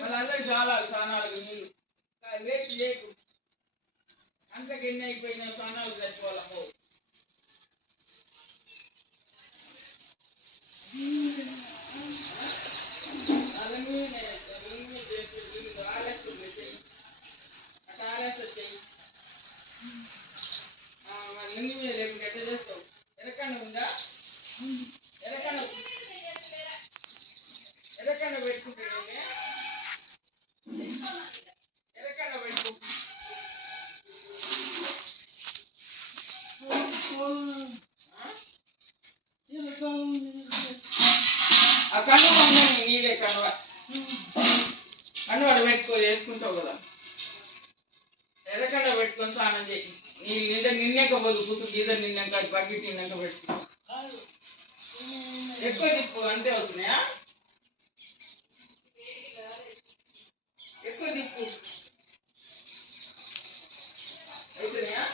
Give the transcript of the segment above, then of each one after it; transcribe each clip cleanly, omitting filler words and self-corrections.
వాళ్ళందరూ చాలా స్నానాలకు నీళ్ళు వేస్ట్ చేయకు. అంతకు ఎన్ని అయిపోయినా స్నానాలు చచ్చిపోవాలమ్మో. లింగి మీద లేకుండా ఎట్లా చేస్తావు? ఎరకన్న ఉందా? ఎరకన్న పెట్టుకుంటే ఎరకన్న పెట్టుకో. ఆ కన్నువ నీదే కన్నువ కన్నువాడు పెట్టుకో వేసుకుంటావు కదా. ఎర్రకండ పెట్టుకొని స్నానం చేసి నిన్నాక పోదు కూతురు గీత నిన్నాక బకెట్ నిన్నాక పెట్టుకో. ఎక్కువ తిప్పు అంతే వస్తున్నాయా? ఎక్కువ తిప్పు అవుతున్నాయా?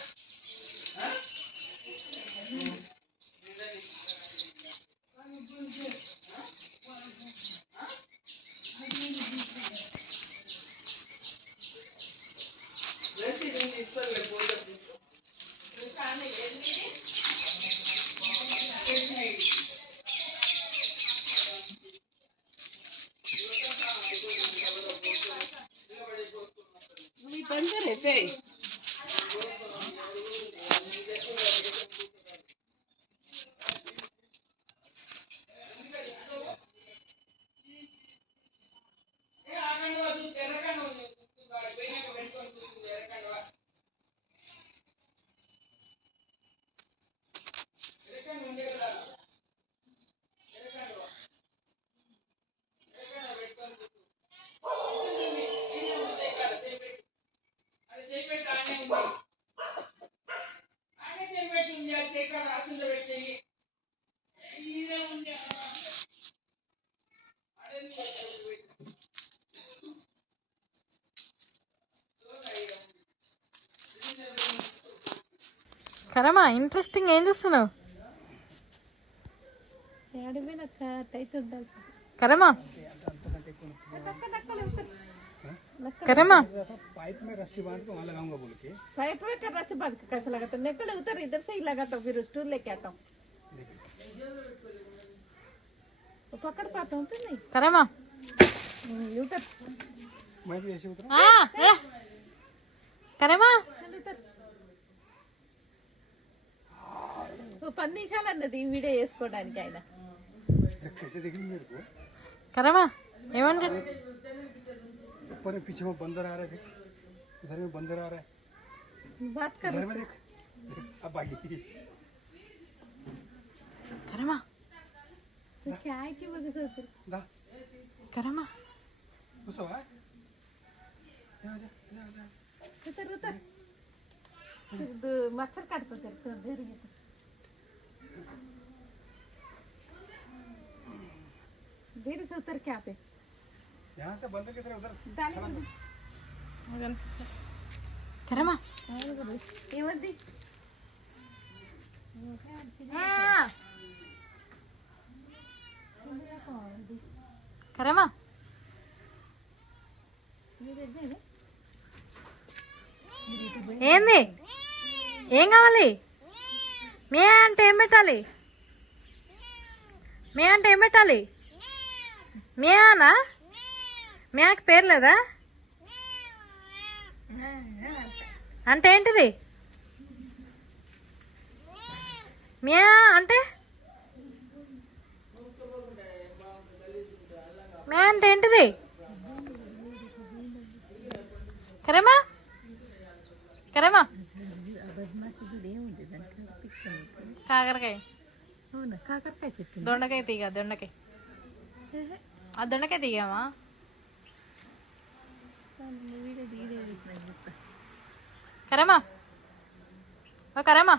కరమా ఇంట్రెస్టింగ్ ఏం చూస్తున్నావు? కరమా करेमा पाइप में रस्सी बांध के वहाँ लगाऊंगा बोल के। पाइप में क्या रस्सी बांध के कैसे लगाता? निकल उधर इधर से ही लगाता हूँ, फिर स्टूल लेके आता हूँ तो पकड़ पाता हूँ। तो नहीं करेमा उतर। मैं भी ऐसे उतरा। हाँ करेमा वो पन्नी చాలా అన్నది వీడియో చేసుకోవడానికి ఆయన कैसे देखनी मेरे को? करेमा ఏమంటారు? ऊपर में पीछे में बंदर आ रहे थे, उधर में बंदर आ रहा है। बात कर उधर में देख अब भागी। करेमा तो क्या है कि मगर सोच दा करेमा तू सब है जा जा जा जा उतर उतर मच्छर काटतो तर देर घेतो देर से उतर क्या पे यहाँ से बंदर की तरह उधर करेमा ఏమంది కరేమా ఏంది? ఏం కావాలి? మే అంటే ఏం పెట్టాలి? మే అంటే ఏం పెట్టాలి? మేనా? మేకి పేరు లేదా? అంటే ఏంటిది? మే అంటే మే అంటే ఏంటిది? కరేమా కరేమా కాకరకాయ కాకరకాయ చెట్టు దొండకాయ తీగ దొండకాయ ఆ దొండకాయ తీగమా కరేమా ఓ కరేమా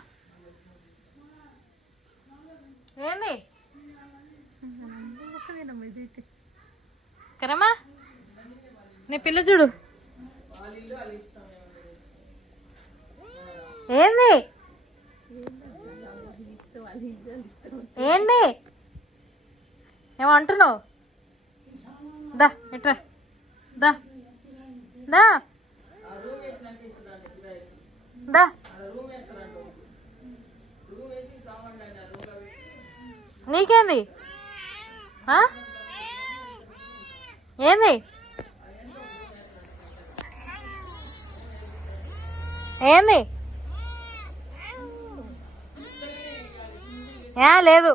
ఏంది? కరేమా నీ పిల్ల చూడు ఏంది? ఏంటి ఏమో అంటున్నావు? దా ఎట్రా దా దా ఆ రూమ్ వేసినాక ఇస్తున్నాను కిరాయికి. దా ఆ రూమ్ వేస్తారంట. రూమ్ వేసి సామాన్లు అన్న రూమ్లో పెట్టి నీకేంది ఆ? ఏంది ఏంది లేదు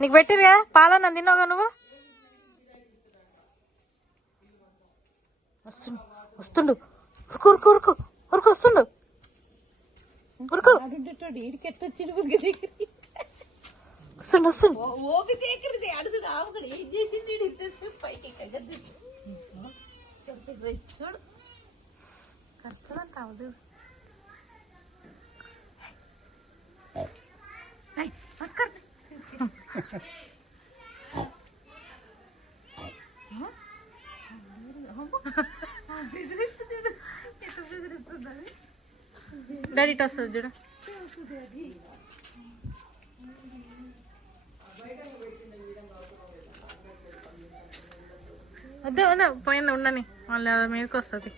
నీకు పెట్టిరు కదా పాలన్న తిన్నావుగా నువ్వు వస్తుండు వస్తుండు ఉరుకు ఉరుకు ఉరుకు ఉరుకు వస్తుండు ఉరుకు ఇడికెట్టొచ్చిండు ఊరికి దగ్గర వస్తుండు వస్తుండు ఓపి దగ్గరది అడుగుడు ఆవుగడు ఏం చేసింది ఇంతసేపు పైకి ఎక్కగద్దు చూడు కష్టమంట అవదు డాడీ ఇటు వస్తుంది చూడు వద్దు వద్దు పోయింది ఉండని వాళ్ళు మీదకి వస్తుంది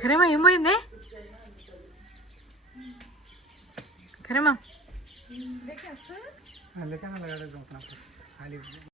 కరేమా ఏం పోయింది కరేమా लेकिन लगा दे अपना खाली